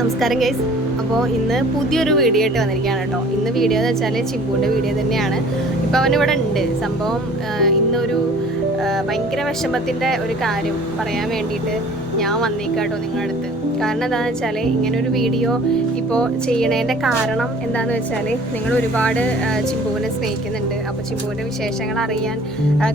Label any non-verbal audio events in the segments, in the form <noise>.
നമസ്കാരം ഗൈസ് അപ്പോൾ ഇന്ന് പുതിയൊരു വീഡിയോ ആയിട്ട് വന്നിരിക്കുകയാണ് കേട്ടോ. ഇന്ന് വീഡിയോ എന്ന് വെച്ചാൽ ചിമ്പുവിന്റെ വീഡിയോ തന്നെയാണ്. ഇപ്പോൾ അവനിവിടെ ഉണ്ട്. സംഭവം ഇന്നൊരു ഭയങ്കര വിഷമത്തിന്റെ ഒരു കാര്യം പറയാൻ വേണ്ടിയിട്ട് ഞാൻ വന്നേക്കാട്ടോ നിങ്ങളുടെ അടുത്ത് കാരണം എന്താണെന്ന് വെച്ചാൽ ഇങ്ങനെ ഒരു വീഡിയോ ഇപ്പോൾ ചെയ്യണതിന്റെ കാരണം എന്താണെന്ന് വെച്ചാൽ നിങ്ങൾ ഒരുപാട് ചിമ്പുവിനെ സ്നേഹിക്കുന്നുണ്ട്. അപ്പോൾ ചിമ്പുവിന്റെ വിശേഷങ്ങൾ അറിയാൻ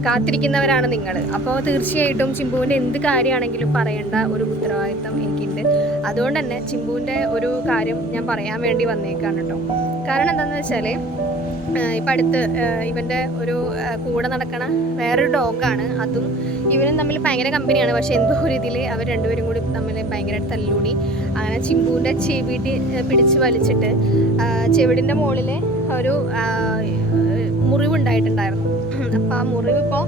കാത്തിരിക്കുന്നവരാണ് നിങ്ങൾ അപ്പോൾ തീർച്ചയായിട്ടും ചിമ്പുവിന്റെ എന്ത് കാര്യമാണെങ്കിലും പറയേണ്ട ഒരു ഉത്തരവാദിത്തം എനിക്കുണ്ട്. അതുകൊണ്ട് തന്നെ ചിമ്പുവിന്റെ ഒരു കാര്യം ഞാൻ പറയാൻ വേണ്ടി വന്നേക്കാണ് കേട്ടോ കാരണം എന്താണെന്ന് വെച്ചാൽ ഇപ്പം അടുത്ത് ഇവന്റെ ഒരു കൂടെ നടക്കണ വേറൊരു ഡോഗാണ് അതും. ഇവനും തമ്മിൽ ഭയങ്കര കമ്പനിയാണ്. പക്ഷേ എന്തോ ഒരു ഇതിൽ അവർ രണ്ടുപേരും കൂടി തമ്മിൽ ഭയങ്കര തല്ലൂടി അങ്ങനെ ചിമ്പുവിന്റെ ചെവിടി പിടിച്ച് വലിച്ചിട്ട് ചെവിടിന്റെ മുകളിൽ ഒരു മുറിവുണ്ടായിട്ടുണ്ടായിരുന്നു. അപ്പോൾ ആ മുറിവ് ഇപ്പോൾ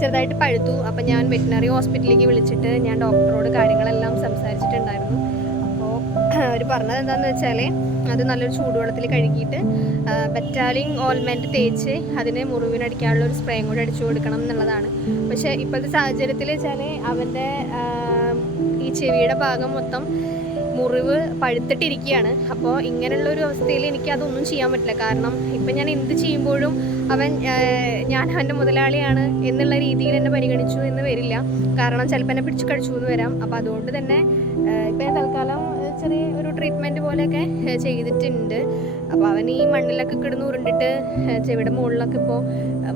ചെറുതായിട്ട് പഴുത്തു. അപ്പം ഞാൻ വെറ്റിനറി ഹോസ്പിറ്റലിലേക്ക് വിളിച്ചിട്ട് ഞാൻ ഡോക്ടറോട് കാര്യങ്ങളെല്ലാം സംസാരിച്ചിട്ടുണ്ടായിരുന്നു. <laughs> അവർ പറഞ്ഞത് എന്താണെന്ന് വെച്ചാൽ അത് നല്ലൊരു ചൂടുവെള്ളത്തിൽ കഴുകിയിട്ട് ബെറ്റാലിങ് ഓയിൽമെന്റ് തേച്ച് അതിന് മുറിവിനടിക്കാനുള്ള ഒരു സ്പ്രേയും കൂടി അടിച്ചു കൊടുക്കണം എന്നുള്ളതാണ്. പക്ഷേ ഇപ്പോഴത്തെ സാഹചര്യത്തിൽ വെച്ചാൽ അവന്റെ ഈ ചെവിയുടെ ഭാഗം മൊത്തം മുറിവ് പഴുത്തിട്ടിരിക്കുകയാണ്. അപ്പോൾ ഇങ്ങനെയുള്ള ഒരു അവസ്ഥയിൽ എനിക്ക് അതൊന്നും ചെയ്യാൻ പറ്റില്ല. കാരണം ഇപ്പം ഞാൻ എന്ത് ചെയ്യുമ്പോഴും അവൻ ഞാൻ അവന്റെ മുതലാളിയാണ് എന്നുള്ള രീതിയിൽ എന്നെ പരിഗണിച്ചു എന്ന് വരില്ല. കാരണം ചിലപ്പോൾ എന്നെ പിടിച്ചു കഴിച്ചു എന്ന് വരാം. അപ്പോൾ അതുകൊണ്ട് തന്നെ ഇപ്പം ഞാൻ തൽക്കാലം ചെറിയ ഒരു ട്രീറ്റ്മെന്റ് പോലെയൊക്കെ ചെയ്തിട്ടുണ്ട്. അപ്പോൾ അവൻ ഈ മണ്ണിലൊക്കെ കിടന്ന് ഉരുണ്ടിട്ട് ചെവിടെ മുകളിലൊക്കെ ഇപ്പോൾ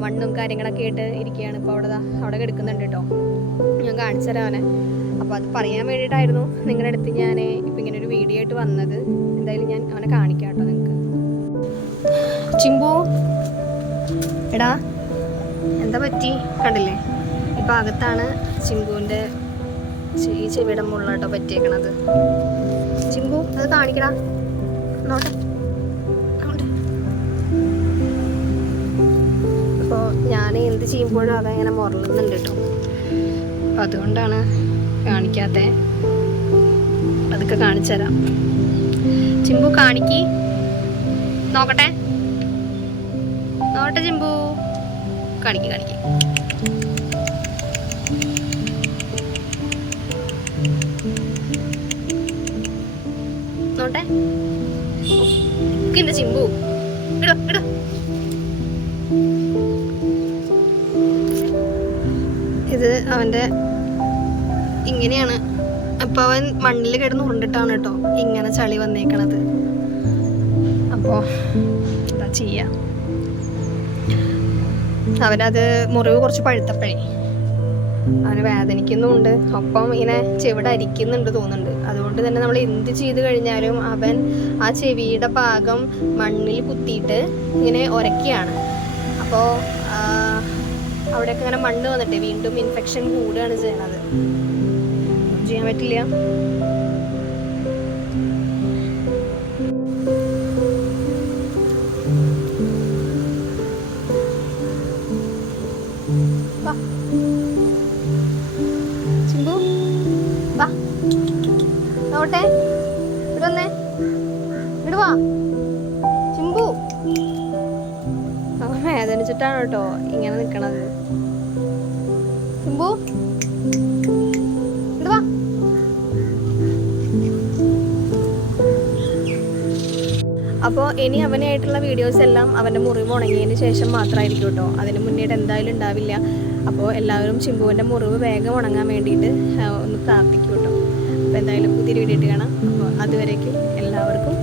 മണ്ണും കാര്യങ്ങളൊക്കെ ആയിട്ട് ഇരിക്കുകയാണ്. ഇപ്പോൾ അവിടെ അവിടെ കിടക്കുന്നുണ്ട് കേട്ടോ ഞാൻ കാണിച്ചു തരാം അവനെ. അപ്പോൾ അത് പറയാൻ വേണ്ടിയിട്ടായിരുന്നു നിങ്ങളുടെ അടുത്ത് ഞാൻ ഇപ്പം ഇങ്ങനെ ഒരു വീഡിയോ ആയിട്ട് വന്നത്. എന്തായാലും ഞാൻ അവനെ കാണിക്കാം കേട്ടോ നിങ്ങൾക്ക് ചിമ്പു എടാ എന്താ പറ്റി? കണ്ടില്ലേ? ഇപ്പം അകത്താണ് ചിമ്പുവിന്റെ ഈ ചെവിയുടെ മുകളിലോട്ടോ പറ്റിയേക്കണത്. ചിമ്പു അത് കാണിക്കടാ. നോട്ടെ അപ്പോൾ ഞാൻ എന്ത് ചെയ്യുമ്പോഴും അതങ്ങനെ മുരളുന്നുണ്ട് കേട്ടോ. അപ്പം അതുകൊണ്ടാണ് കാണിക്കാത്തത് അതൊക്കെ കാണിച്ചു തരാം ചിമ്പു കാണിക്ക്. നോക്കട്ടെ. നോട്ടെ ചിമ്പു. കാണിക്കി കാണിക്ക്. നോട്ടെ ബുക്കിന്റെ ചിമ്പു. ഇടോ ഇടോ. ഇത് അവന്റെ ഇങ്ങനെയാണ്. അപ്പൊ അവൻ മണ്ണിൽ കിടന്ന് ഉരുണ്ടിട്ടാണ് കേട്ടോ ഇങ്ങനെ ചളി വന്നേക്കണത്. അപ്പോൾ എന്താ ചെയ്യ? അവനത് മുറിവ് കുറച്ച് പഴുത്തപ്പോഴേ. അവന് വേദനിക്കുന്നുണ്ട്. ഒപ്പം ഇങ്ങനെ ചെവിടെ അരിക്കുന്നുണ്ട് തോന്നുന്നുണ്ട്. അതുകൊണ്ട് തന്നെ നമ്മൾ എന്ത് ചെയ്ത് കഴിഞ്ഞാലും അവൻ ആ ചെവിയുടെ ഭാഗം മണ്ണിൽ കുത്തിയിട്ട് ഇങ്ങനെ ഉരക്കുകയാണ് അപ്പോൾ അവിടെയൊക്കെ ഇങ്ങനെ മണ്ണ് വന്നിട്ട് വീണ്ടും ഇൻഫെക്ഷൻ കൂടുകയാണ് ചെയ്യണത് ചെയ്യാൻ പറ്റില്ല. വാ. നോട്ടെ ഇവിടെ വന്നേ. ഇവിടെ വാ. ചിമ്പു. അവൻ വേദനിച്ചിട്ടാണ് കേട്ടോ ഇങ്ങനെ നിക്കണത്. ചിമ്പു. അപ്പോൾ ഇനി അവനായിട്ടുള്ള വീഡിയോസ് എല്ലാം അവന്റെ മുറിവ് ഉണങ്ങിയതിന് ശേഷം മാത്രമായിരിക്കും കേട്ടോ അതിന് മുന്നേട്ട് എന്തായാലും ഉണ്ടാവില്ല അപ്പോൾ എല്ലാവരും ചിമ്പുവിന്റെ മുറിവ് വേഗം ഉണങ്ങാൻ വേണ്ടിയിട്ട് ഒന്ന് പ്രാർത്ഥിക്കും കേട്ടോ അപ്പോൾ എന്തായാലും പുതിയൊരു വീഡിയോ കാണാം. അപ്പോൾ അതുവരേക്കും എല്ലാവർക്കും